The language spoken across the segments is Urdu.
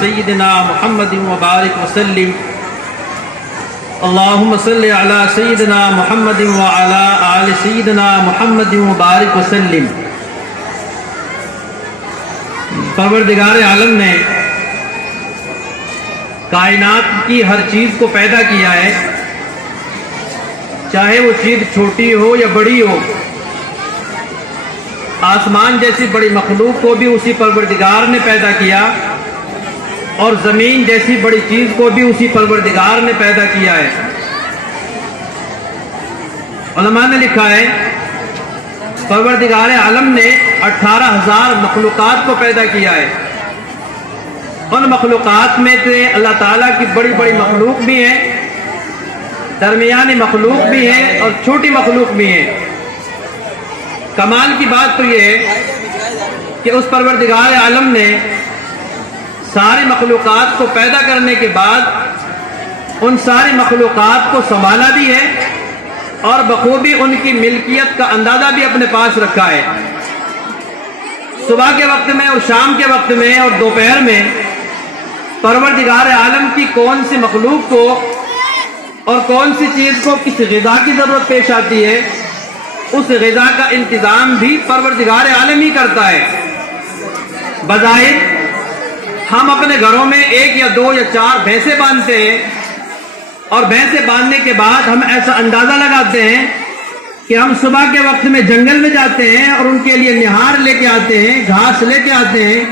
سيدنا محمد وبارك وسلم اللهم صل على سيدنا محمد وعلى آل سيدنا محمد وبارك وسلم۔ پروردگار عالم نے کائنات کی ہر چیز کو پیدا کیا ہے، چاہے وہ چیز چھوٹی ہو یا بڑی ہو۔ آسمان جیسی بڑی مخلوق کو بھی اسی پروردگار نے پیدا کیا، اور زمین جیسی بڑی چیز کو بھی اسی پروردگار نے پیدا کیا ہے۔ علماء نے لکھا ہے پروردگار عالم نے 18,000 مخلوقات کو پیدا کیا ہے۔ ان مخلوقات میں سے اللہ تعالیٰ کی بڑی بڑی مخلوق بھی ہے، درمیانی مخلوق بھی ہے، اور چھوٹی مخلوق بھی ہے۔ کمال کی بات تو یہ ہے کہ اس پروردگار عالم نے ساری مخلوقات کو پیدا کرنے کے بعد ان ساری مخلوقات کو سنبھالا بھی ہے، اور بخوبی ان کی ملکیت کا اندازہ بھی اپنے پاس رکھا ہے۔ صبح کے وقت میں اور شام کے وقت میں اور دوپہر میں پروردگار عالم کی کون سی مخلوق کو اور کون سی چیز کو کس غذا کی ضرورت پیش آتی ہے، اس غذا کا انتظام بھی پروردگار عالم ہی کرتا ہے۔ بظاہر ہم اپنے گھروں میں 1 یا 2 یا 4 بھینسیں باندھتے ہیں، اور بھینسیں باندھنے کے بعد ہم ایسا اندازہ لگاتے ہیں کہ ہم صبح کے وقت میں جنگل میں جاتے ہیں اور ان کے لیے نہار لے کے آتے ہیں، گھاس لے کے آتے ہیں،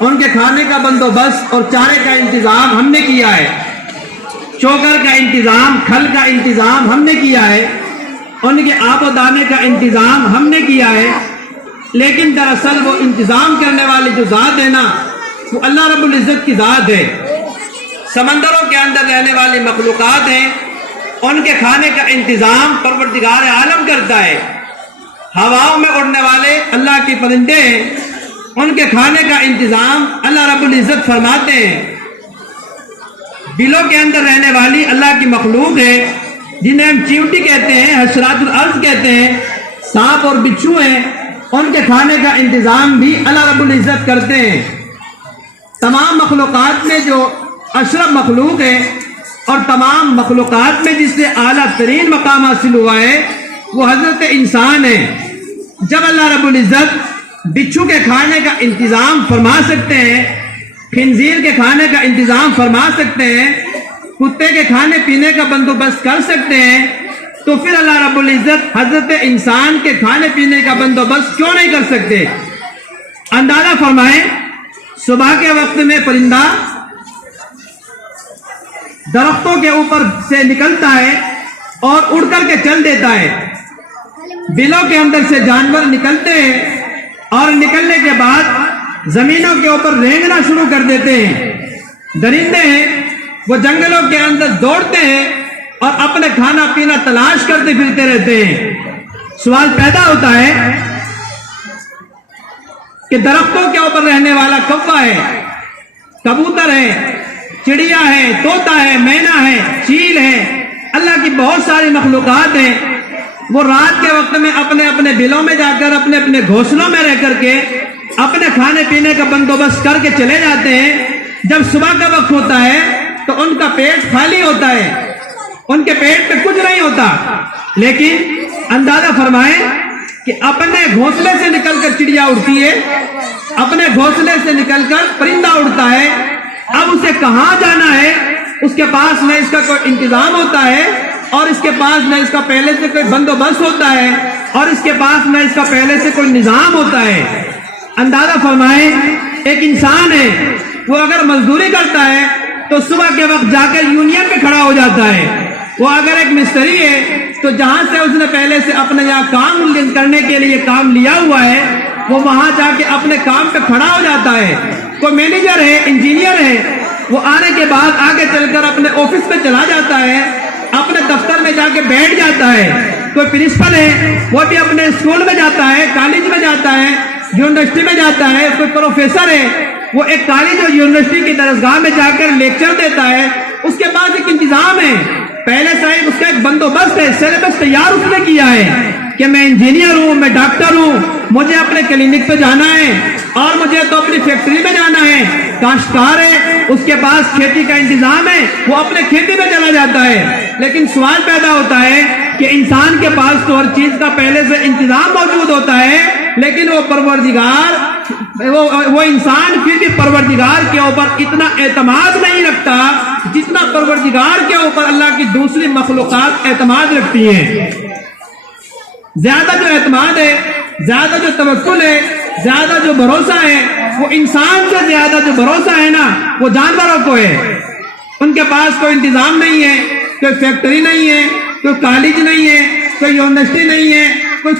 ان کے کھانے کا بندوبست اور چارے کا انتظام ہم نے کیا ہے، چوکر کا انتظام، کھل کا انتظام ہم نے کیا ہے، ان کے آب و دانے کا انتظام ہم نے کیا ہے۔ لیکن دراصل وہ انتظام کرنے والی جو ذات ہے نا، وہ اللہ رب العزت کی ذات ہے۔ سمندروں کے اندر رہنے والی مخلوقات ہیں، ان کے کھانے کا انتظام پروردگار عالم کرتا ہے۔ ہواؤں میں اڑنے والے اللہ کے پرندے ہیں، ان کے کھانے کا انتظام اللہ رب العزت فرماتے ہیں۔ بلوں کے اندر رہنے والی اللہ کی مخلوق ہے، جنہیں ہم چیونٹی کہتے ہیں، حشرات الارض کہتے ہیں، سانپ اور بچھو ہیں، ان کے کھانے کا انتظام بھی اللہ رب العزت کرتے ہیں۔ تمام مخلوقات میں جو اشرف مخلوق ہے اور تمام مخلوقات میں جس سے اعلیٰ ترین مقام حاصل ہوا ہے، وہ حضرت انسان ہے۔ جب اللہ رب العزت بچھو کے کھانے کا انتظام فرما سکتے ہیں، خنزیر کے کھانے کا انتظام فرما سکتے ہیں، کتے کے کھانے پینے کا بندوبست کر سکتے ہیں، تو پھر اللہ رب العزت حضرت انسان کے کھانے پینے کا بندوبست کیوں نہیں کر سکتے؟ اندازہ فرمائیں، صبح کے وقت میں پرندہ درختوں کے اوپر سے نکلتا ہے اور اڑ کر کے چل دیتا ہے۔ بلوں کے اندر سے جانور نکلتے ہیں اور نکلنے کے بعد زمینوں کے اوپر رینگنا شروع کر دیتے ہیں۔ درندے ہیں، وہ جنگلوں کے اندر دوڑتے ہیں اور اپنے کھانا پینا تلاش کرتے پھرتے رہتے ہیں۔ سوال پیدا ہوتا ہے کہ درختوں کے اوپر رہنے والا کوا ہے، کبوتر ہے، چڑیا ہے، طوطا ہے، مینا ہے، چیل ہے، اللہ کی بہت ساری مخلوقات ہیں۔ وہ رات کے وقت میں اپنے اپنے بلوں میں جا کر اپنے اپنے گھونسلوں میں رہ کر کے اپنے کھانے پینے کا بندوبست کر کے چلے جاتے ہیں۔ جب صبح کا وقت ہوتا ہے تو ان کا پیٹ خالی ہوتا ہے، ان کے پیٹ پہ کچھ نہیں ہوتا، لیکن اندازہ فرمائیں کہ اپنے گھونسلے سے نکل کر چڑیا اڑتی ہے، اپنے گھونسلے سے نکل کر پرندہ اڑتا ہے۔ اب اسے کہاں جانا ہے، اس کے پاس نہ اس کا کوئی انتظام ہوتا ہے، اور اس کے پاس نہ اس کا پہلے سے کوئی بندوبست ہوتا ہے، اور اس کے پاس نہ اس کا پہلے سے کوئی نظام ہوتا ہے۔ اندازہ فرمائیں، ایک انسان ہے، وہ اگر مزدوری کرتا ہے تو صبح کے وقت جا کر یونین پہ کھڑا ہو جاتا ہے۔ وہ اگر ایک مستری ہے تو جہاں سے اس نے پہلے سے اپنے یہاں کام کرنے کے لیے کام لیا ہوا ہے، وہ وہاں جا کے اپنے کام پہ کھڑا ہو جاتا ہے۔ کوئی مینیجر ہے، انجینئر ہے، وہ آنے کے بعد آگے چل کر اپنے آفس پہ چلا جاتا ہے، اپنے دفتر میں جا کے بیٹھ جاتا ہے۔ کوئی پرنسپل ہے، وہ بھی اپنے اسکول میں جاتا ہے، کالج میں جاتا ہے، یونیورسٹی میں جاتا ہے۔ کوئی پروفیسر ہے، وہ ایک کالج اور یونیورسٹی کی درسگاہ میں جا کر لیکچر دیتا ہے۔ اس کے بعد ایک انتظام ہے، پہلے صاحب اس کا ایک بندوبست ہے، سلیبس تیار اس نے کیا ہے، کہ میں انجینئر ہوں، میں ڈاکٹر ہوں، مجھے اپنے کلینک پہ جانا ہے اور مجھے تو اپنی فیکٹری میں جانا ہے. کاشتکار ہے، اس کے پاس کھیتی کا انتظام ہے، وہ اپنے کھیتی میں چلا جاتا ہے. لیکن سوال پیدا ہوتا ہے کہ انسان کے پاس تو ہر چیز کا پہلے سے انتظام موجود ہوتا ہے، لیکن وہ پروردگار وہ انسان پھر بھی پروردگار کے اوپر اتنا اعتماد نہیں رکھتا جتنا پروردگار کے اوپر اللہ کی دوسری مخلوقات اعتماد رکھتی ہیں. زیادہ جو اعتماد ہے، زیادہ جو توکل ہے، زیادہ جو بھروسہ ہے، وہ انسان سے زیادہ جو بھروسہ ہے نا وہ جانوروں کو ہے. ان کے پاس کوئی انتظام نہیں ہے، کوئی فیکٹری نہیں ہے، کوئی کالج نہیں ہے، کوئی یونیورسٹی نہیں ہے،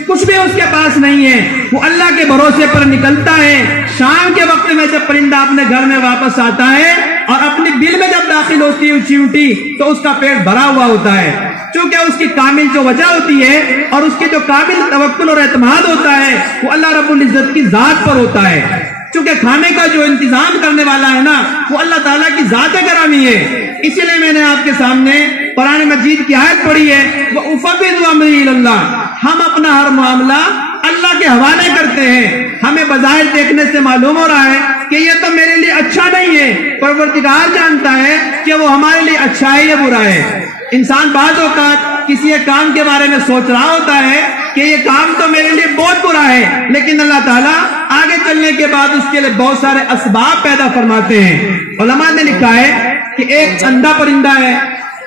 کچھ بھی اس کے پاس نہیں ہے. وہ اللہ کے بھروسے پر نکلتا ہے. شام کے وقت میں جب پرندہ اپنے گھر میں واپس آتا ہے اور اپنی بل میں جب داخل ہوتی ہے چیونٹی، تو اس کا پیٹ بھرا ہوا ہوتا ہے. چونکہ اس کی کامل جو وجہ ہوتی ہے اور اس کی جو کامل توکل اور اعتماد ہوتا ہے وہ اللہ رب العزت کی ذات پر ہوتا ہے. چونکہ کھانے کا جو انتظام کرنے والا ہے نا وہ اللہ تعالیٰ کی ذات گرامی ہے. اسی لیے میں نے آپ کے سامنے قرآن مجید کی آیت پڑھی ہے، وَأُفَوِّضُ أَمْرِي إِلَى اللَّهِ. ہم اپنا ہر معاملہ اللہ کے حوالے کرتے ہیں. ہمیں بظاہر دیکھنے سے معلوم ہو رہا ہے کہ یہ تو میرے لیے اچھا نہیں ہے، پروردگار جانتا ہے کہ وہ ہمارے لیے اچھا ہے یا برا ہے. انسان بعض اوقات کسی ایک کام کے بارے میں سوچ رہا ہوتا ہے کہ یہ کام تو میرے لیے بہت برا ہے، لیکن اللہ تعالیٰ آگے چلنے کے بعد اس کے لیے بہت سارے اسباب پیدا فرماتے ہیں. علماء نے لکھا ہے کہ ایک اندھا پرندہ ہے،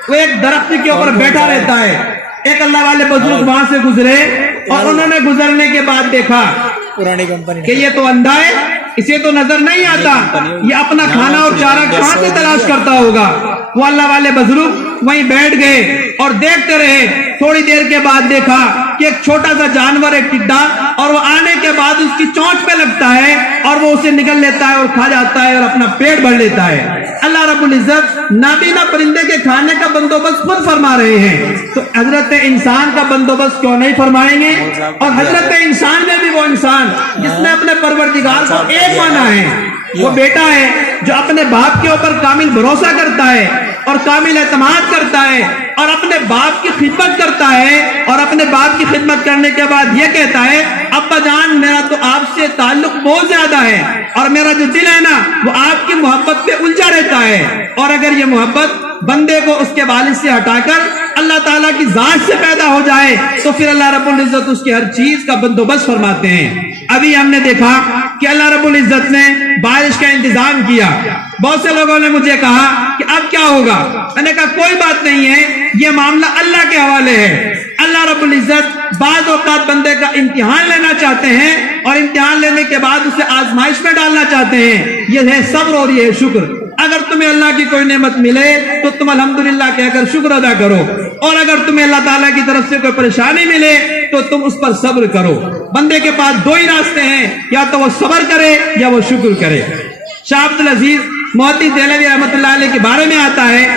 وہ ایک درخت کے اوپر بیٹھا رہتا ہے. ایک اللہ والے بزرگ وہاں سے گزرے اور انہوں نے گزرنے کے بعد دیکھا کہ یہ تو اندھا ہے، اسے تو نظر نہیں آتا، یہ اپنا کھانا اور چارہ کہاں سے تلاش کرتا ہوگا. وہ اللہ والے بزرگ وہیں بیٹھ گئے اور دیکھتے رہے. تھوڑی دیر کے بعد دیکھا کہ ایک چھوٹا سا جانور، ایک ٹڈا، اور وہ آنے کے بعد اس کی چونچ پہ لگتا ہے اور وہ اسے نگل لیتا ہے اور کھا جاتا ہے اور اپنا پیٹ بھر لیتا ہے. اللہ رب العزت نابینا پرندے کے کھانے کا بندوبست خود فرما رہے ہیں، تو حضرت انسان کا بندوبست کیوں نہیں فرمائیں گے؟ اور حضرت انسان میں بھی وہ انسان جس نے اپنے پروردگار کو ایک مانا ہے، وہ بیٹا ہے جو اپنے باپ کے اوپر کامل بھروسہ کرتا ہے اور کامل اعتماد کرتا ہے اور اپنے باپ کی خدمت کرتا ہے، اور اپنے باپ کی خدمت کرنے کے بعد یہ کہتا ہے ابا جان میرا تو آپ سے تعلق بہت زیادہ ہے اور میرا جو دل ہے نا وہ آپ کی محبت پہ الجھا رہتا ہے. اور اگر یہ محبت بندے کو اس کے والد سے ہٹا کر اللہ تعالیٰ کی ذات سے پیدا ہو جائے تو پھر اللہ رب العزت اس کی ہر چیز کا بندوبست فرماتے ہیں. ابھی ہم نے دیکھا کہ اللہ رب العزت نے بارش کا انتظام کیا. بہت سے لوگوں نے مجھے کہا کہ اب کیا ہوگا؟ میں نے کہا کوئی بات نہیں ہے، یہ معاملہ اللہ کے حوالے ہے. اللہ رب العزت بعض اوقات بندے کا امتحان لینا چاہتے ہیں اور امتحان لینے کے بعد اسے آزمائش میں ڈالنا چاہتے ہیں. یہ ہے صبر اور یہ ہے شکر. اگر تمہیں اللہ کی کوئی نعمت ملے تو تم الحمدللہ کہہ کر شکر ادا کرو، اور اگر تمہیں اللہ تعالیٰ کی طرف سے کوئی پریشانی ملے تو تم اس پر صبر کرو. بندے کے پاس دو ہی راستے ہیں، یا تو وہ صبر کرے یا وہ شکر کرے. شاہ عبد العزیز محدث دہلوی رحمۃ اللہ علیہ کے بارے میں آتا ہے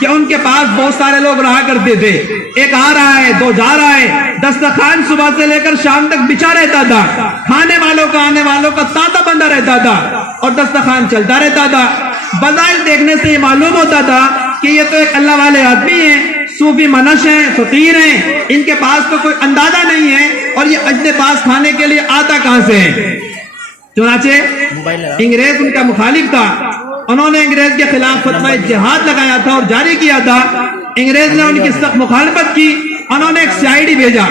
کہ ان کے پاس بہت سارے لوگ رہا کرتے تھے. ایک آ رہا ہے، دو جا رہا ہے. دسترخوان صبح سے لے کر شام تک بچھا رہتا تھا، کھانے والوں کا آنے والوں کا تانتا بندہ رہتا تھا اور دسترخوان چلتا رہتا تھا. بظاہر دیکھنے سے یہ معلوم ہوتا تھا کہ یہ تو ایک اللہ والے آدمی ہیں، صوفی منش ہیں، فقیر ہیں، ان کے پاس تو کوئی اندازہ نہیں ہے اور یہ اجنے پاس کھانے کے لیے آتا کہاں سے ہے. چنانچہ انگریز ان کا مخالف تھا، انہوں نے انگریز کے خلاف فتویٰ جہاد لگایا تھا اور جاری کیا تھا. انگریز نے ان کی سخت مخالفت کی. انہوں نے ایک CID بھیجا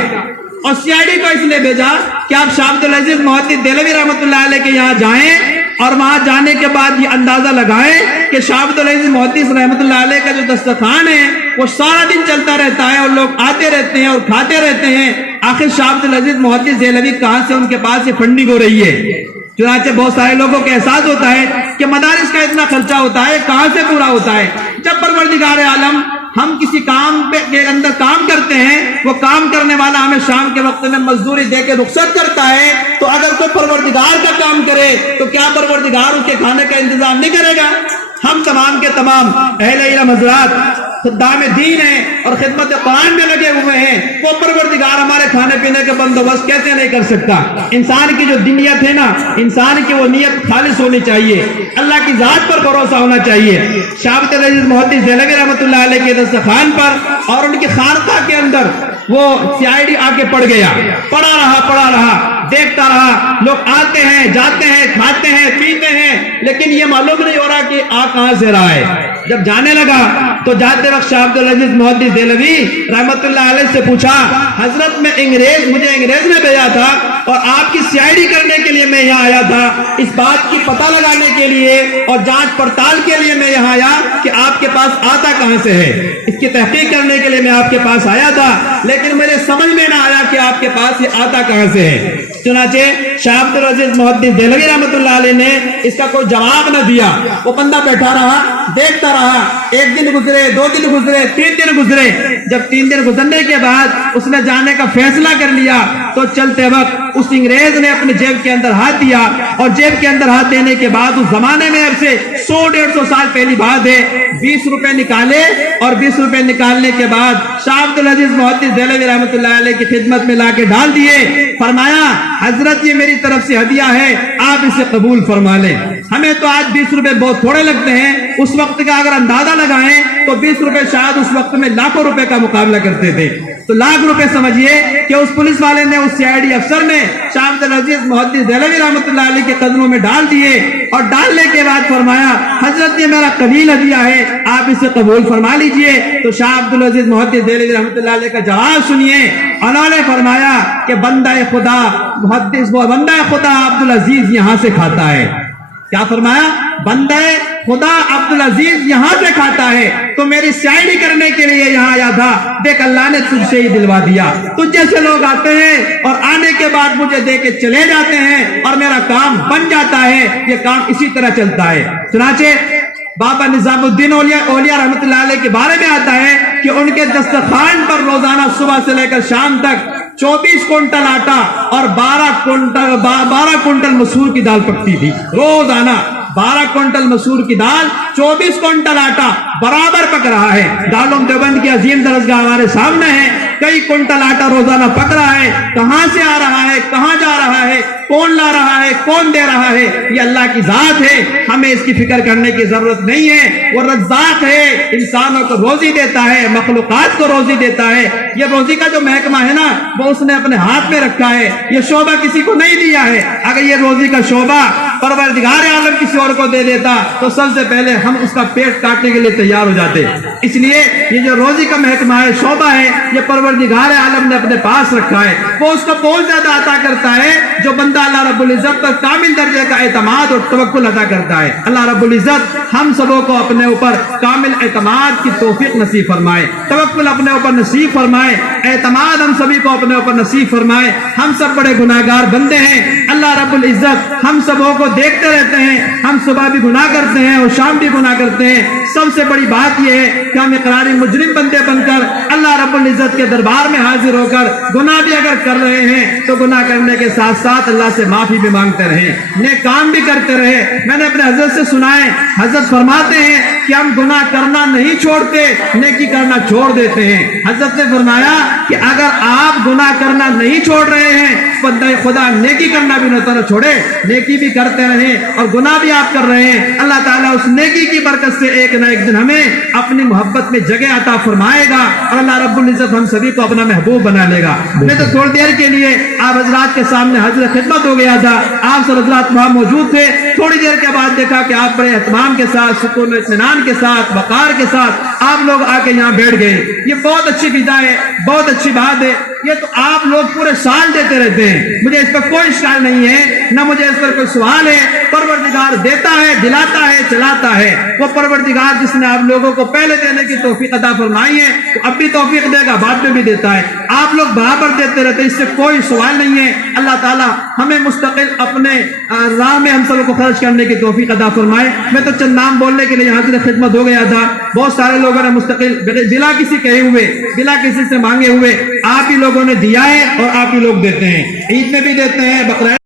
اور CID کو اس لیے بھیجا کہ آپ شاہ عبد العزیز محدث دہلوی رحمۃ اللہ علیہ کے یہاں جائیں اور وہاں جانے کے بعد یہ اندازہ لگائیں کہ شاہ عبد العزیز محدث رحمۃ اللہ علیہ کا جو دسترخوان ہے وہ سارا دن چلتا رہتا ہے اور لوگ آتے رہتے ہیں اور کھاتے رہتے ہیں. آخر شاہ عبد العزیز محدث دہلوی کہاں سے ان کے پاس یہ فنڈنگ ہو رہی ہے. چنانچہ بہت سارے لوگوں کو احساس ہوتا ہے کہ مدارس کا اتنا خرچہ ہوتا ہے، کہاں سے پورا ہوتا ہے؟ جب پروردگار عالم ہم کسی کام کے اندر کام کرتے ہیں، وہ کام کرنے والا ہمیں شام کے وقت میں مزدوری دے کے رخصت کرتا ہے، تو اگر کوئی پروردگار کا کام کرے تو کیا پروردگار اس کے کھانے کا انتظام نہیں کرے گا؟ ہم تمام کے تمام اہل علم حضرات خدام دین ہیں اور خدمت قرآن میں لگے ہوئے ہیں، وہ پروردگار ہمارے کھانے پینے کا بندوبست کیسے نہیں کر سکتا؟ انسان کی جو نیت ہے نا، انسان کی وہ نیت خالص ہونی چاہیے، اللہ کی ذات پر بھروسہ ہونا چاہیے. شاہ عبد العزیز محدث دہلوی رحمۃ اللہ علیہ کے دسترخوان پر اور ان کی خانقاہ کے اندر وہ CID آ کے پڑ گیا، پڑا رہا، دیکھتا رہا، لوگ آتے ہیں جاتے ہیں کھاتے ہیں پیتے ہیں، لیکن یہ معلوم نہیں ہو رہا کہ آ کہاں سے رہا ہے۔ جب جانے لگا تو جاتے وقت شاہ عبدالعزیز محدث دہلوی رحمت اللہ علیہ سے پوچھا، حضرت مجھے انگریز نے بھیجا تھا اور آپ کی CID کرنے کے لیے میں یہاں آیا تھا، اس بات کی پتہ لگانے کے لیے اور جانچ پڑتال کے لیے میں یہاں آیا کہ آپ کے پاس آتا کہاں سے ہے، اس کی تحقیق کرنے کے لیے میں آپ کے پاس آیا تھا، لیکن مجھے سمجھ میں نہ آیا کہ آپ کے پاس یہ آتا کہاں سے ہے۔ چنانچہ شاہ عبدالعزیز محدث دہلوی رحمت اللہ علیہ نے اس کا کوئی جواب نہ دیا، وہ بندہ بیٹھا رہا، دیکھتا رہا، 1 دن گزرے، 2 دن گزرے، 3 دن گزرے، جب 3 دن گزرنے کے بعد اس نے جانے کا فیصلہ کر لیا تو چلتے وقت اس انگریز نے اپنے جیب کے اندر ہاتھ دیا، اور جیب کے اندر ہاتھ دینے کے بعد اس زمانے میں اب سے 100-150 سال پہلی بات ہے، 20 روپے نکالے، اور 20 روپے نکالنے کے بعد شاہ عبدالعزیز محدث دہلوی رحمت اللہ علیہ کی خدمت میں لا کے ڈال دیے، فرمایا حضرت یہ میری طرف سے ہدیہ ہے، آپ اسے قبول فرما لیں۔ ہمیں تو آج 20 روپے بہت تھوڑے لگتے ہیں، اس وقت کا اگر اندازہ لگائیں تو 20 روپے شاید اس وقت میں لاکھوں روپے کا مقابلہ کرتے تھے، تو لاکھ روپے سمجھیے کہ اس پولیس والے نے اس CID افسر نے شاہ عبدالعزیز محدث دہلوی رحمت اللہ علیہ کے قدموں میں ڈال دیے، اور ڈالنے کے بعد فرمایا حضرت یہ میرا قلیل ہدیہ ہے، آپ اسے قبول فرما لیجئے۔ تو شاہ عبدالعزیز محدث دہلوی رحمت اللہ علیہ کا جواب سنیے، انہوں نے فرمایا کہ بندہ خدا عبدالعزیز یہاں سے کھاتا ہے۔ کیا فرمایا؟ بندہ خدا عبدالعزیز یہاں سے کھاتا ہے، تو میری CID کرنے کے لیے یہاں آیا تھا، دیکھ اللہ نے تجھ سے ہی دلوا دیا۔ تجھ جیسے لوگ آتے ہیں اور آنے کے بعد مجھے دے کے چلے جاتے ہیں اور میرا کام بن جاتا ہے، یہ کام اسی طرح چلتا ہے۔ چنانچہ بابا نظام الدین اولیاء رحمت اللہ علیہ کے بارے میں آتا ہے کہ ان کے دسترخوان پر روزانہ صبح سے لے کر شام تک 24 کنٹل آٹا اور 12 کنٹل مسور کی دال پکتی تھی، روزانہ 12 کنٹل مسور کی دال، 24 کنٹل آٹا برابر پک رہا ہے۔ دارالعلوم دیوبند کی عظیم درسگاہ ہمارے سامنے ہے، کئی کنٹل آٹا روزانہ پک رہا ہے، کہاں سے آ رہا ہے، کہاں جا رہا ہے، کون لا رہا ہے، کون دے رہا ہے، یہ اللہ کی ذات ہے، ہمیں اس کی فکر کرنے کی ضرورت نہیں ہے۔ وہ رزاق ہے، انسانوں کو روزی دیتا ہے، مخلوقات کو روزی دیتا ہے۔ یہ روزی کا جو محکمہ ہے نا، وہ اس نے اپنے ہاتھ میں رکھا ہے، یہ شعبہ کسی کو نہیں دیا ہے۔ اگر یہ روزی کا شعبہ پروردگار عالم کسی اور کو دے دیتا تو سب سے پہلے ہم اس کا پیٹ کاٹنے کے لیے تیار ہو جاتے۔ اس لیے یہ جو روزی کا محکمہ ہے، شعبہ ہے، یہ پروردگار عالم نے اپنے پاس رکھا ہے، وہ اس کو بہت زیادہ عطا کرتا ہے جو بندہ اللہ رب العزت پر کامل درجے کا اعتماد اور توکل عطا کرتا ہے۔ اللہ رب العزت ہم سبوں کو اپنے اوپر کامل اعتماد کی توفیق نصیب فرمائے، توکل اپنے اوپر نصیب فرمائے، اعتماد ہم سبھی کو اپنے اوپر نصیب فرمائے۔ ہم سب بڑے گناہگار بندے ہیں، اللہ رب العزت ہم سبوں کو دیکھتے رہتے ہیں، ہم صبح بھی گناہ کرتے ہیں اور شام بھی گناہ کرتے ہیں۔ سب سے بڑی بات یہ ہے کہ ہم اقراری مجرم بندے بن کر اللہ رب العزت کے دربار میں حاضر ہو کر گناہ بھی اگر کر رہے ہیں تو گناہ کرنے کے ساتھ ساتھ اللہ سے معافی بھی مانگتے رہیں، نیک کام بھی کرتے رہے۔ میں نے اپنے حضرت سے سنا ہے، حضرت فرماتے ہیں کہ ہم گناہ کرنا نہیں چھوڑتے، نیکی کرنا چھوڑ دیتے ہیں۔ حضرت نے فرمایا کہ اگر آپ گناہ کرنا نہیں چھوڑ رہے ہیں، بندہ خدا نیکی کرنا بھی نہ چھوڑے، نیکی بھی کرتے رہیں اور گناہ بھی آپ کر رہے ہیں، اللہ تعالیٰ اس نیکی کی برکت سے ایک نہ ایک دن ہمیں اپنی محبت میں جگہ عطا فرمائے گا اور اللہ رب العزت ہم سبھی کو اپنا محبوب بنا لے گا۔ میں تو تھوڑی دیر کے لیے آپ حضرات کے سامنے حاضر خدمت ہو گیا تھا، آپ سب حضرات وہاں موجود تھے، تھوڑی دیر کے بعد دیکھا کہ آپ بڑے اہتمام کے ساتھ، سکون و اطمینان کے ساتھ، وقار کے ساتھ آپ لوگ آ کے یہاں بیٹھ گئے۔ یہ بہت اچھی فضا ہے، بہت اچھی بات ہے، یہ تو آپ لوگ پورے سال دیتے رہتے ہیں، مجھے اس پر کوئی اشکال نہیں ہے، نہ مجھے اس پر کوئی سوال ہے۔ پروردگار دیتا ہے، دلاتا ہے، چلاتا ہے، وہ پروردگار جس نے آپ لوگوں کو پہلے دینے کی توفیق عطا فرمائی ہے تو اب بھی توفیق دے گا، بعد میں بھی دیتا ہے۔ آپ لوگ برابر دیتے رہتے، اس سے کوئی سوال نہیں ہے۔ اللہ تعالیٰ ہمیں مستقل اپنے راہ میں ہم سب کو خرچ کرنے کی توفیق عطا فرمائے۔ میں تو چند نام بولنے کے لیے حاضر خدمت ہو گیا تھا، بہت سارے لوگوں نے مستقل بلا کسی کہے ہوئے، بلا کسی سے مانگے ہوئے آپ ہی لوگوں نے دیا ہے اور آپ ہی لوگ دیتے ہیں، عید میں بھی دیتے ہیں، بقرعید